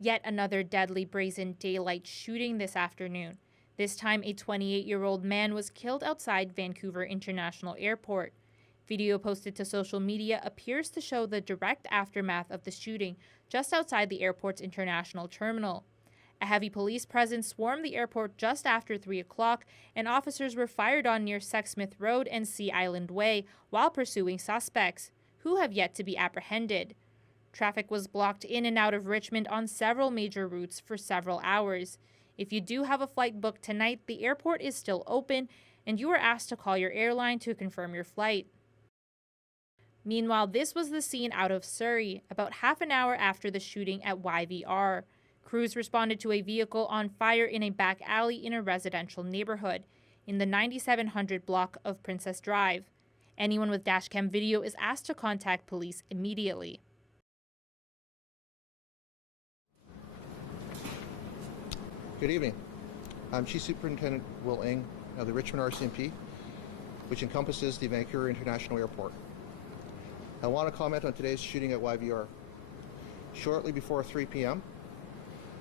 Yet another deadly brazen daylight shooting this afternoon. This time, a 28-year-old man was killed outside Vancouver International Airport. Video posted to social media appears to show the direct aftermath of the shooting just outside the airport's international terminal. A heavy police presence swarmed the airport just after 3 o'clock, and officers were fired on near Sexsmith Road and Sea Island Way while pursuing suspects, who have yet to be apprehended. Traffic was blocked in and out of Richmond on several major routes for several hours. If you do have a flight booked tonight, the airport is still open, and you are asked to call your airline to confirm your flight. Meanwhile, this was the scene out of Surrey, about half an hour after the shooting at YVR. Crews responded to a vehicle on fire in a back alley in a residential neighborhood in the 9700 block of Princess Drive. Anyone with dashcam video is asked to contact police immediately. Good evening. I'm Chief Superintendent Will Ng of the Richmond RCMP, which encompasses the Vancouver International Airport. I want to comment on today's shooting at YVR. Shortly before 3 p.m.,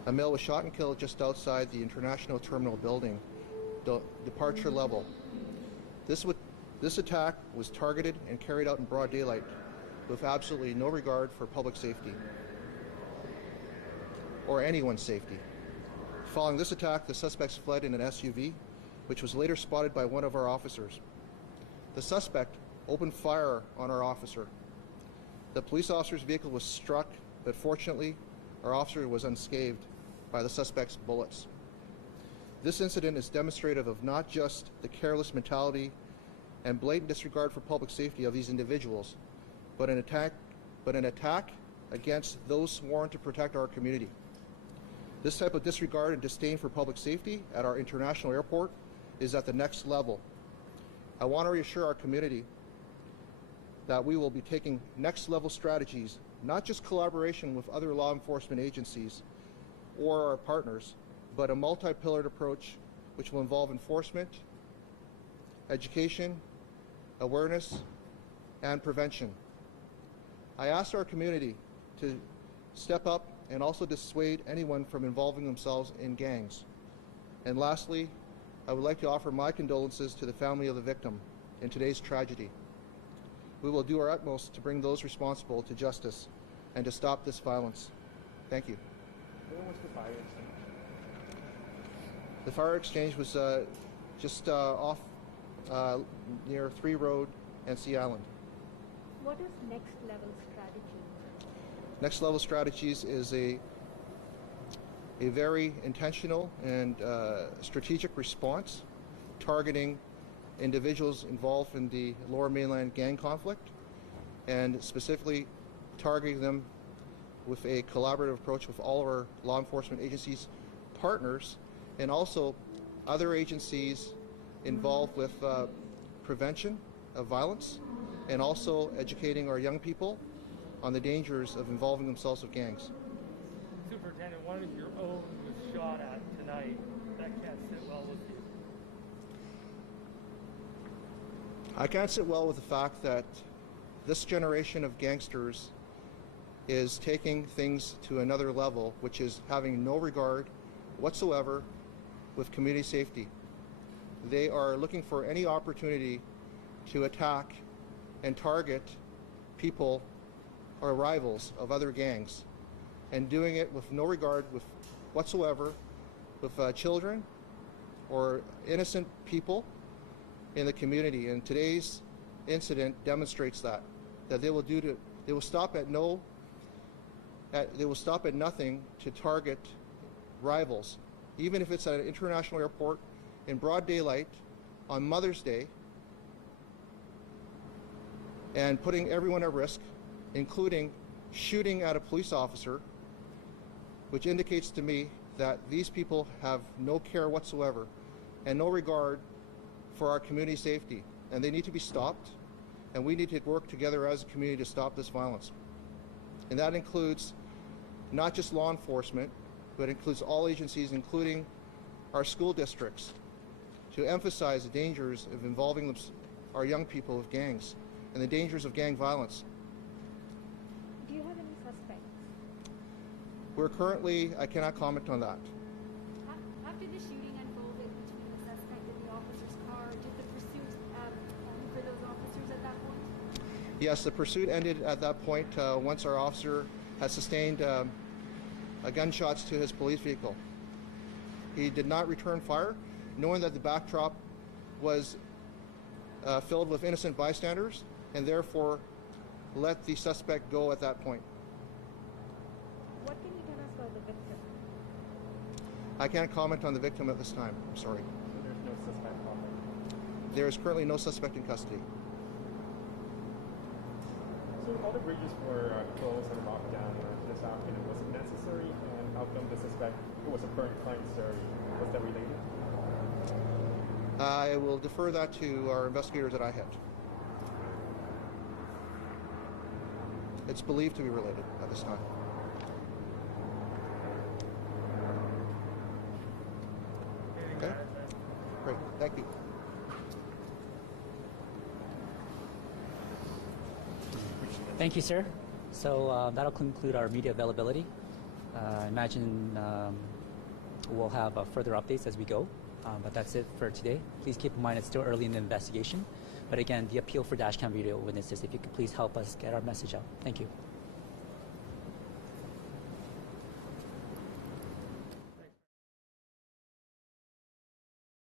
a male was shot and killed just outside the International Terminal building, the departure level. This attack was targeted and carried out in broad daylight with absolutely no regard for public safety or anyone's safety. Following this attack, the suspects fled in an SUV, which was later spotted by one of our officers. The suspect opened fire on our officer. The police officer's vehicle was struck, but fortunately, our officer was unscathed by the suspect's bullets. This incident is demonstrative of not just the careless mentality and blatant disregard for public safety of these individuals, but an attack against those sworn to protect our community. This type of disregard and disdain for public safety at our international airport is at the next level. I want to reassure our community that we will be taking next level strategies, not just collaboration with other law enforcement agencies or our partners, but a multi-pillared approach which will involve enforcement, education, awareness, and prevention. I ask our community to step up and also dissuade anyone from involving themselves in gangs. And lastly, I would like to offer my condolences to the family of the victim in today's tragedy. We will do our utmost to bring those responsible to justice and to stop this violence. Thank you. Where was the fire exchange? The fire exchange was just off near 3 Road and Sea Island. What is next level strategy? Next level strategies is a very intentional and strategic response targeting individuals involved in the Lower Mainland gang conflict, and specifically targeting them with a collaborative approach with all of our law enforcement agencies, partners, and also other agencies involved with prevention of violence, and also educating our young people on the dangers of involving themselves with gangs. Superintendent, one of your own was shot at tonight. That can't sit well with you. I can't sit well with the fact that this generation of gangsters is taking things to another level, which is having no regard whatsoever with community safety. They are looking for any opportunity to attack and target people or rivals of other gangs, and doing it with no regard whatsoever with children or innocent people in the community. And today's incident demonstrates that they will stop at nothing to target rivals, even if it's at an international airport in broad daylight on Mother's Day, and putting everyone at risk, including shooting at a police officer, which indicates to me that these people have no care whatsoever and no regard for our community safety, and they need to be stopped, and we need to work together as a community to stop this violence. And that includes not just law enforcement, but includes all agencies, including our school districts, to emphasize the dangers of involving our young people with gangs and the dangers of gang violence. Do you have any suspects? I cannot comment on that. After the shooting unfolded between the suspect and the officer's car, did the pursuit end for those officers at that point? Yes, the pursuit ended at that point once our officer had sustained gunshots to his police vehicle. He did not return fire, knowing that the backdrop was filled with innocent bystanders, and therefore let the suspect go at that point. What can you tell us about the victim? I can't comment on the victim at this time. I'm sorry. So there's no suspect on there? There is currently no suspect in custody. So all the bridges were closed and locked down this afternoon. Was it necessary? And how come the suspect, who was a current client, Surrey, was that related? I will defer that to our investigators at IHIT. It's believed to be related at this time. Okay? Great. Thank you. Thank you, sir. So that'll conclude our media availability. I imagine we'll have further updates as we go, but that's it for today. Please keep in mind it's still early in the investigation. But again, the appeal for dashcam video witnesses, if you could please help us get our message out. Thank you.